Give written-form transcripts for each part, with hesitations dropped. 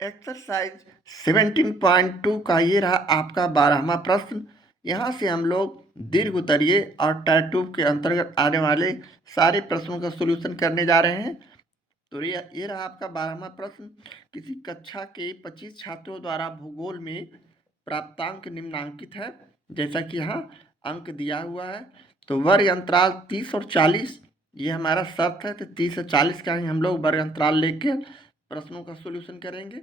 Exercise 17.2 का ये रहा आपका 12वां प्रश्न। यहाँ से हम लोग दीर्घ उत्तरीय और टायर ट्यूब के अंतर्गत आने वाले सारे प्रश्नों का सॉल्यूशन करने जा रहे हैं। तो ये रहा आपका 12वां प्रश्न। किसी कक्षा के 25 छात्रों द्वारा भूगोल में प्राप्तांक निम्नांकित है। जैसा कि यहाँ अंक दिया हुआ है, तो वर्ग अंतराल 30 और 40 ये हमारा शर्त है। तो 30 से 40 का ही हम लोग वर्ग अंतराल लेके प्रश्नों का सॉल्यूशन करेंगे।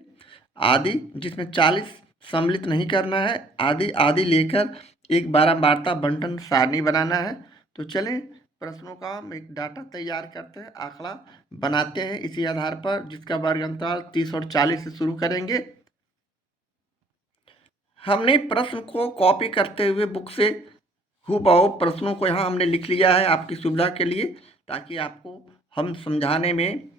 आदि जिसमें 40 सम्मिलित नहीं करना है, आदि आदि लेकर एक बारंबारता बंटन सारणी बनाना है। तो चलें प्रश्नों का हम एक डाटा तैयार करते हैं, आंकड़ा बनाते हैं इसी आधार पर, जिसका वर्ग अंतराल 30 और 40 से शुरू करेंगे। हमने प्रश्न को कॉपी करते हुए बुक से हूबहू प्रश्नों को यहाँ हमने लिख लिया है आपकी सुविधा के लिए, ताकि आपको हम समझाने में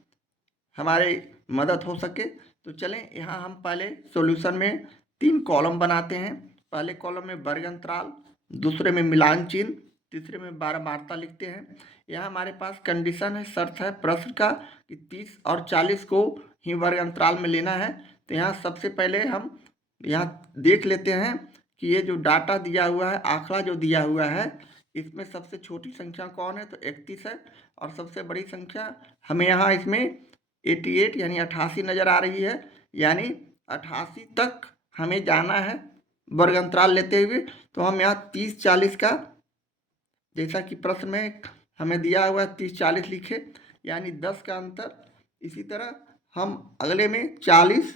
हमारे मदद हो सके। तो चलें यहाँ हम पहले सॉल्यूशन में 3 कॉलम बनाते हैं। पहले कॉलम में वर्ग अंतराल, दूसरे में मिलान चिन्ह, तीसरे में बारंबारता लिखते हैं। यहाँ हमारे पास कंडीशन है, शर्त है प्रश्न का कि 30 और 40 को ही वर्ग अंतराल में लेना है। तो यहाँ सबसे पहले हम यहाँ देख लेते हैं कि ये जो डाटा दिया हुआ है, आंकड़ा जो दिया हुआ है, इसमें सबसे छोटी संख्या कौन है, तो 31 है। और सबसे बड़ी संख्या हमें यहाँ इसमें 88 यानी 88 नज़र आ रही है। यानी 88 तक हमें जाना है वर्ग अंतराल लेते हुए। तो हम यहाँ 30-40 का, जैसा कि प्रश्न में हमें दिया हुआ है 30-40 लिखे, यानी 10 का अंतर। इसी तरह हम अगले में 40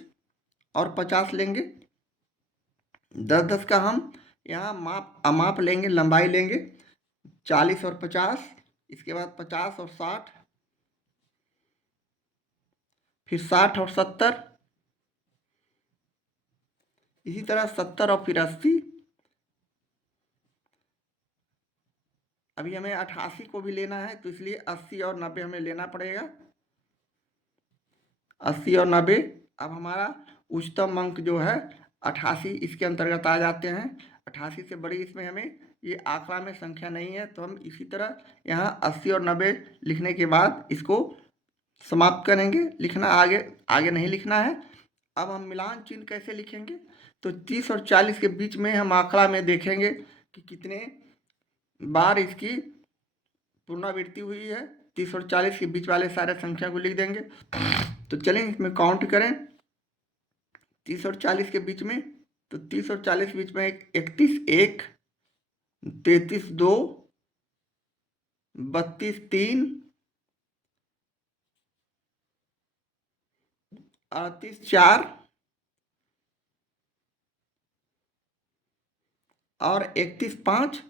और 50 लेंगे। 10-10 का हम यहाँ माप लेंगे, लंबाई लेंगे, 40 और 50। इसके बाद 50 और 60, फिर 60 और 70, इसी तरह 70 और फिर 80। अभी हमें 88 को भी लेना है, तो इसलिए 80 और 90 हमें लेना पड़ेगा। 80 और 90, अब हमारा उच्चतम अंक जो है 88 इसके अंतर्गत आ जाते हैं। 88 से बड़ी इसमें हमें ये आंकड़ा में संख्या नहीं है, तो हम इसी तरह यहाँ 80 और 90 लिखने के बाद इसको समाप्त करेंगे। लिखना आगे आगे नहीं लिखना है। अब हम मिलान चिन्ह कैसे लिखेंगे, तो 30 और 40 के बीच में हम आंकड़ा में देखेंगे कि कितने बार इसकी पुनरावृत्ति हुई है। 30 और 40 के बीच वाले सारे संख्या को लिख देंगे। तो चलें इसमें काउंट करें 30 और 40 के बीच में। तो 30 और 40 के बीच में 31 1, 33 2, 32 3, 38 4 और 31 5।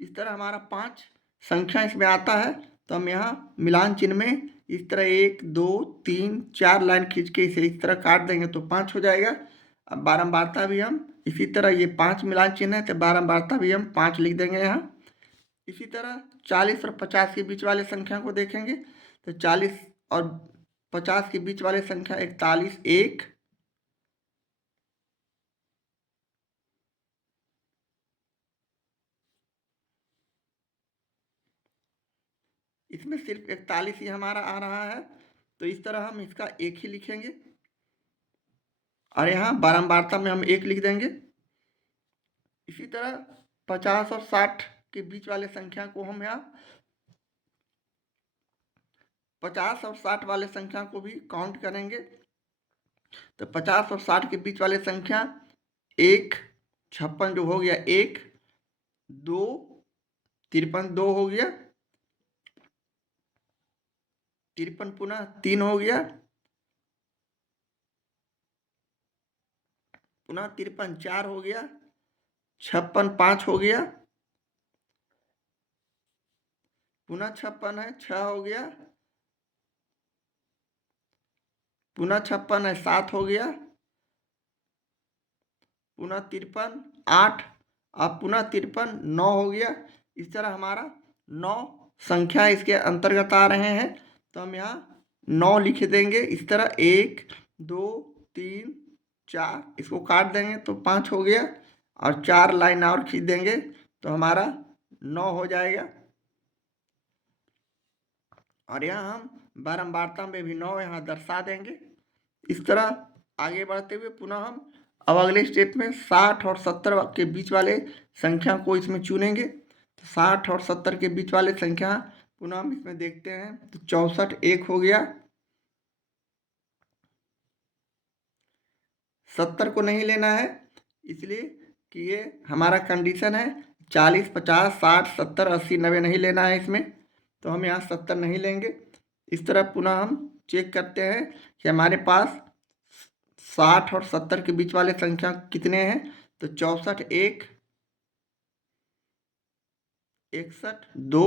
इस तरह हमारा 5 संख्या इसमें आता है। तो हम यहाँ मिलान चिन्ह में इस तरह 1 2 3 4 लाइन खींच के इसे इस तरह काट देंगे तो 5 हो जाएगा। अब बारंबारता भी हम इसी तरह, ये 5 मिलान चिन्ह है तो बारंबारता भी हम 5 लिख देंगे यहाँ। इसी तरह 40 और 50 के बीच वाले संख्या को देखेंगे, तो 40 और 50 के बीच वाले संख्या 41 1, इसमें सिर्फ 41 ही हमारा आ रहा है। तो इस तरह हम इसका 1 ही लिखेंगे और यहाँ बारंबारता में हम 1 लिख देंगे। इसी तरह 50 और 60 के बीच वाले संख्या को हम यहाँ 50 और 60 वाले संख्या को भी काउंट करेंगे। तो 50 और 60 के बीच वाले संख्या 1 56 जो हो गया 1, 2 53 2 हो गया, 53 पुनः 3 हो गया, पुनः 53 4 हो गया, 56 5 हो गया, पुनः 56 है 6 हो गया, पुनः 56 है 7 हो गया, पुनः 53 8, अब पुनः 53 9 हो गया। इस तरह हमारा 9 संख्या इसके अंतर्गत आ रहे हैं। तो हम यहाँ 9 लिख देंगे इस तरह, 1 2 3 4, इसको काट देंगे तो 5 हो गया और 4 लाइन और खींच देंगे तो हमारा 9 हो जाएगा। और यहाँ हम बारंबारता में भी 9 यहाँ दर्शा देंगे। इस तरह आगे बढ़ते हुए पुनः हम अब अगले स्टेप में 60 और 70 के बीच वाले संख्या को इसमें चुनेंगे। तो 60 और 70 के बीच वाले संख्या पुनः हम इसमें देखते हैं। तो 64 एक हो गया, 70 को नहीं लेना है इसलिए कि ये हमारा कंडीशन है। 40, 50, 60, 70, 80, 90 नहीं लेना है इसमें, तो हम यहाँ 70 नहीं लेंगे। इस तरह पुनः हम चेक करते हैं कि हमारे पास 60 और 70 के बीच वाले संख्या कितने हैं। तो 64 एक, 61 दो,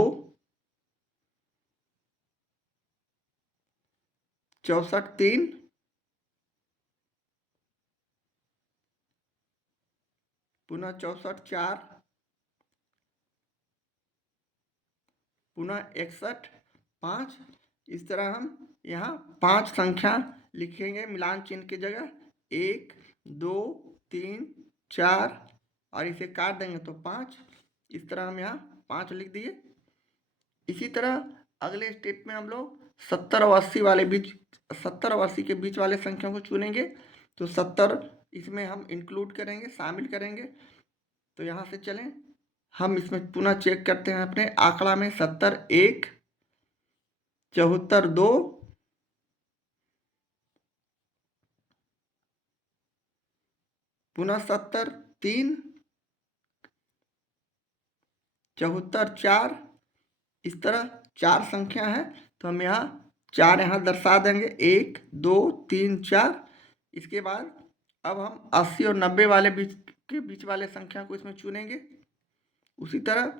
64 तीन, पुनः 64 चार, पुनः 61 पाँच। इस तरह हम यहाँ 5 संख्या लिखेंगे मिलान चिन्ह की जगह, 1 2 3 4 और इसे काट देंगे तो 5। इस तरह हम यहाँ 5 लिख दिए। इसी तरह अगले स्टेप में हम लोग 70 और 80 वाले बीच 70 और 80 के बीच वाले संख्या को चुनेंगे। तो 70 इसमें हम इंक्लूड करेंगे, शामिल करेंगे। तो यहाँ से चलें, हम इसमें पुनः चेक करते हैं अपने आंकड़ा में। 70 एक, 74 दो, पुनः 70 तीन, 74 चार। इस तरह 4 संख्या है तो हम यहाँ 4 यहाँ दर्शा देंगे, 1 2 3 4। इसके बाद अब हम 80 और 90 वाले बीच वाले संख्या को इसमें चुनेंगे। उसी तरह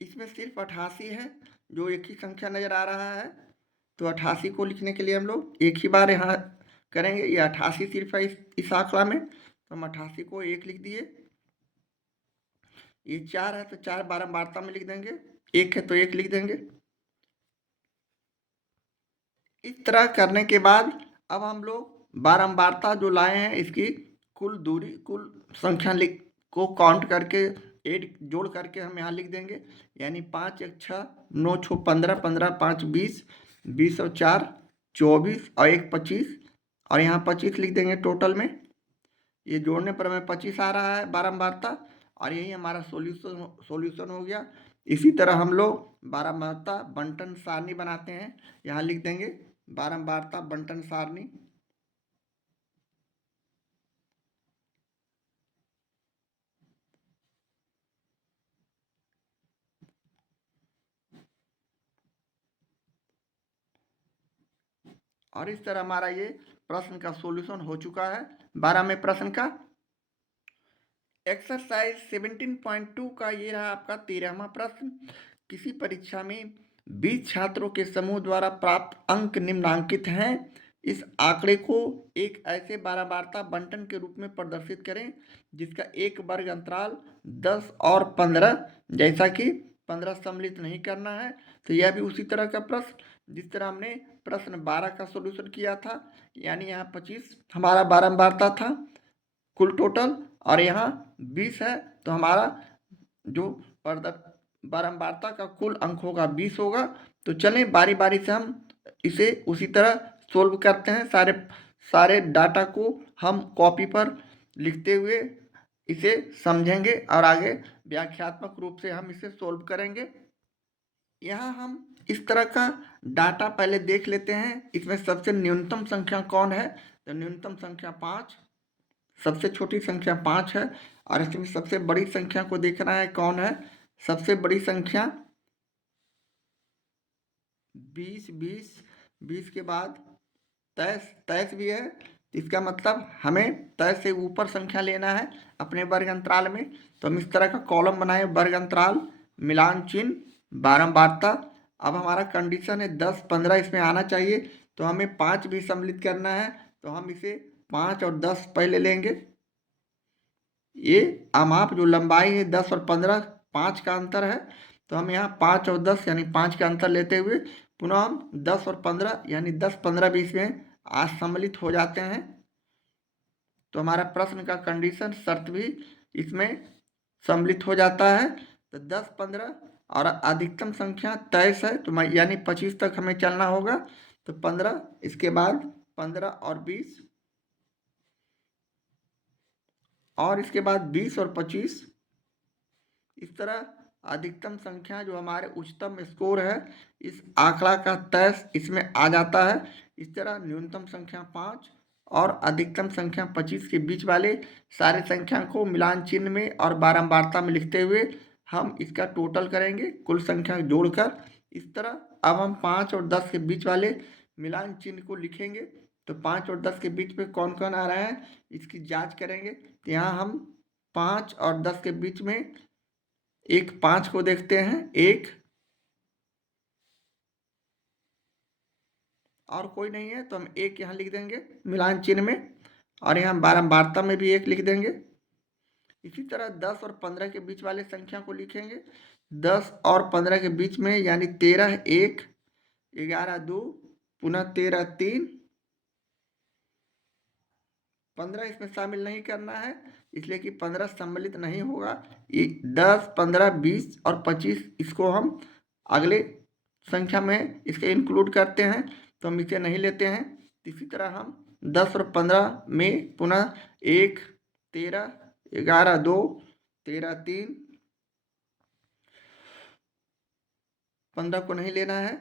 इसमें सिर्फ 88 है जो एक ही संख्या नज़र आ रहा है। तो 88 को लिखने के लिए हम लोग एक ही बार यहाँ करेंगे। ये 88 सिर्फ है इस आंकड़ा में, तो हम 88 को 1 लिख दिए। ये 4 है तो 4 बारंबारता में लिख देंगे, 1 है तो 1 लिख देंगे। इस तरह करने के बाद अब हम लोग बारंबारता जो लाए हैं इसकी कुल दूरी, कुल संख्या को काउंट करके एड जोड़ करके हम यहाँ लिख देंगे। यानी 5 1 6, 9 6 15, 15 5 20, 20 और 4 24 और 1 25 और यहाँ 25 लिख देंगे टोटल में। ये जोड़ने पर हमें 25 आ रहा है बारंबारता और यही हमारा सॉल्यूशन हो गया। इसी तरह हम लोग बारंबारता बंटन सारणी बनाते हैं। यहाँ लिख देंगे बारंबारता बंटन सारणी। और इस तरह हमारा ये प्रश्न का सॉल्यूशन हो चुका है 12वें प्रश्न का। एक्सरसाइज 17.2 का ये रहा आपका 13वां प्रश्न। किसी परीक्षा में 20 छात्रों के समूह द्वारा प्राप्त अंक निम्नांकित हैं। इस आंकड़े को एक ऐसे बारंबारता बंटन के रूप में प्रदर्शित करें जिसका एक वर्ग अंतराल 10 और 15, जैसा कि 15 सम्मिलित नहीं करना है। तो यह भी उसी तरह का प्रश्न जिस तरह हमने प्रश्न 12 का सॉल्यूशन किया था। यानी यहाँ 25 हमारा बारंबारता था कुल टोटल और यहाँ 20 है, तो हमारा जो बारंबारता का कुल अंक होगा 20 होगा। तो चलें बारी बारी से हम इसे उसी तरह सोल्व करते हैं। सारे डाटा को हम कॉपी पर लिखते हुए इसे समझेंगे और आगे व्याख्यात्मक रूप से हम इसे सोल्व करेंगे। यहाँ हम इस तरह का डाटा पहले देख लेते हैं। इसमें सबसे न्यूनतम संख्या कौन है? तो न्यूनतम संख्या 5, सबसे छोटी संख्या 5 है। और इसमें सबसे बड़ी संख्या को देखना है कौन है। सबसे बड़ी संख्या 20, 20, 20 के बाद 23, 23 भी है। इसका मतलब हमें 23 से ऊपर संख्या लेना है अपने वर्ग अंतराल में। तो हम इस तरह का कॉलम बनाए, वर्ग अंतराल, मिलान चिन्ह, बारंबारता। अब हमारा कंडीशन है 10 15 इसमें आना चाहिए, तो हमें 5 भी सम्मिलित करना है। तो हम इसे 5 और 10 पहले लेंगे। ये आमाप जो लंबाई है 10 और 15, 5 का अंतर है। तो हम यहाँ 5 और 10 यानी 5 का अंतर लेते हुए पुनः हम 10 और 15 यानी 10 15 20 में आज सम्मिलित हो जाते हैं। तो हमारा प्रश्न का कंडीशन शर्त भी इसमें सम्मिलित हो जाता है। तो 10 15 और अधिकतम संख्या 23 है, तो यानी 25 तक हमें चलना होगा। तो 15, इसके बाद 15 और 20, और इसके बाद 20 और 25। इस तरह अधिकतम संख्या जो हमारे उच्चतम स्कोर है, इस आंकड़ा का 23 इसमें आ जाता है। इस तरह न्यूनतम संख्या 5 और अधिकतम संख्या 25 के बीच वाले सारे संख्या को मिलान चिन्ह में और बारंबारता में लिखते हुए हम इसका टोटल करेंगे, कुल संख्या जोड़कर। इस तरह अब हम 5 और 10 के बीच वाले मिलान चिन्ह को लिखेंगे। तो 5 और 10 के बीच में कौन कौन आ रहा है, इसकी जांच करेंगे। तो यहाँ हम 5 और 10 के बीच में एक 5 को देखते हैं, एक, और कोई नहीं है तो हम एक यहाँ लिख देंगे मिलान चिन्ह में, और यहाँ बारंबारता में भी एक लिख देंगे। इसी तरह 10 और 15 के बीच वाले संख्या को लिखेंगे। 10 और 15 के बीच में यानी 13 1, 11 2, पुनः 13 3। 15 इसमें शामिल नहीं करना है, इसलिए कि 15 सम्मिलित नहीं होगा। 10 15 20 और 25 इसको हम अगले संख्या में इसके इंक्लूड करते हैं, तो हम इसे नहीं लेते हैं। इसी तरह हम 10 और 15 में पुनः 1 13, 11 2, 13 3, 15 को नहीं लेना है।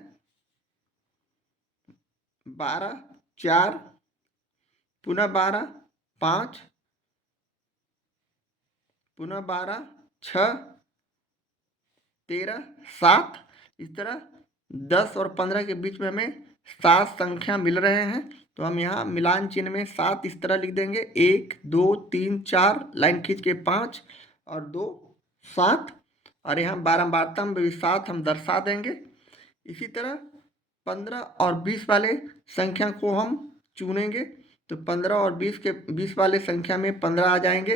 12 4, पुनः 12 5, पुनः 12 6, 13 7। इस तरह 10 और 15 के बीच में हमें 7 संख्या मिल रहे हैं, तो हम यहाँ मिलान चिन्ह में 7 इस तरह लिख देंगे, 1 2 3 4, लाइन खींच के 5 और 2 7, और यहाँ बारंबारता में भी 7 हम दर्शा देंगे। इसी तरह 15 और 20 वाले संख्या को हम चुनेंगे। तो 15 और 20 वाले संख्या में 15 आ जाएंगे।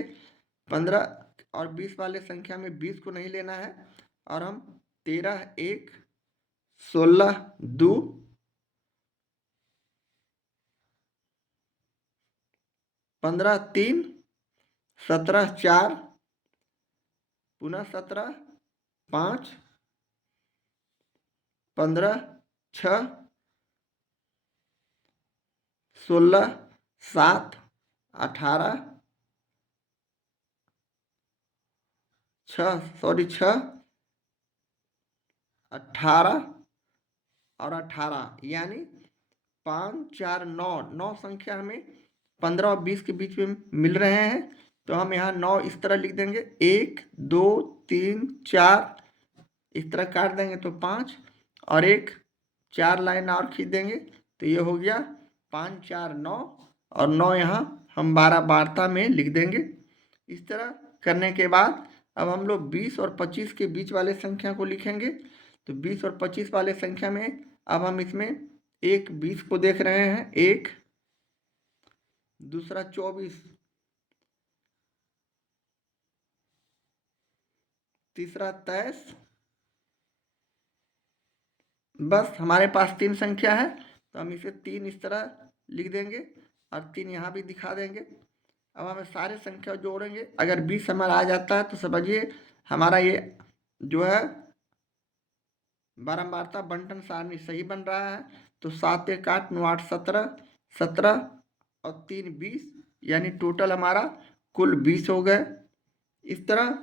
15 और 20 वाले संख्या में 20 को नहीं लेना है, और हम 13 1, 16 2, 15 3, 17 4, पुनः 17 5, 15 6, 16 7, 18 6 18 और 18, यानी 5 4 9 9 संख्या हमें 15 और 20 के बीच में मिल रहे हैं। तो हम यहाँ 9 इस तरह लिख देंगे, 1 2 3 4, इस तरह काट देंगे तो 5, और एक 4 लाइन और खींच देंगे, तो ये हो गया 5 4 9, और 9 यहाँ हम बारंबारता में लिख देंगे। इस तरह करने के बाद अब हम लोग 20 और 25 के बीच वाले संख्या को लिखेंगे। तो 20 और 25 वाले संख्या में अब हम इसमें एक 20 को देख रहे हैं, एक, दूसरा 24, तीसरा 23। बस हमारे पास 3 संख्या है, तो हम इसे 3 इस तरह लिख देंगे और 3 यहाँ भी दिखा देंगे। अब हमें सारे संख्या जोड़ेंगे। अगर 20 हमारा आ जाता है तो समझिए हमारा ये जो है बारंबारता बंटन सारणी सही बन रहा है। तो 7 1 8 9 8 17, 17 और 3 20, यानी टोटल हमारा कुल 20 हो गए। इस तरह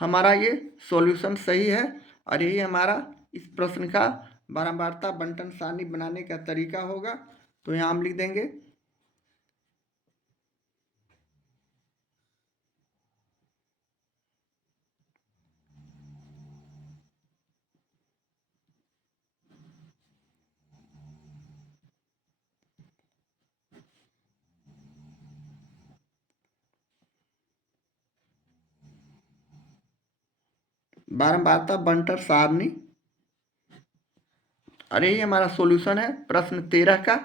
हमारा ये सॉल्यूशन सही है, और यही हमारा इस प्रश्न का बारंबारता बंटन सारणी बनाने का तरीका होगा। तो यहाँ हम लिख देंगे बारंबारता बंटन सारणी, और यही हमारा सॉल्यूशन है प्रश्न 13 का।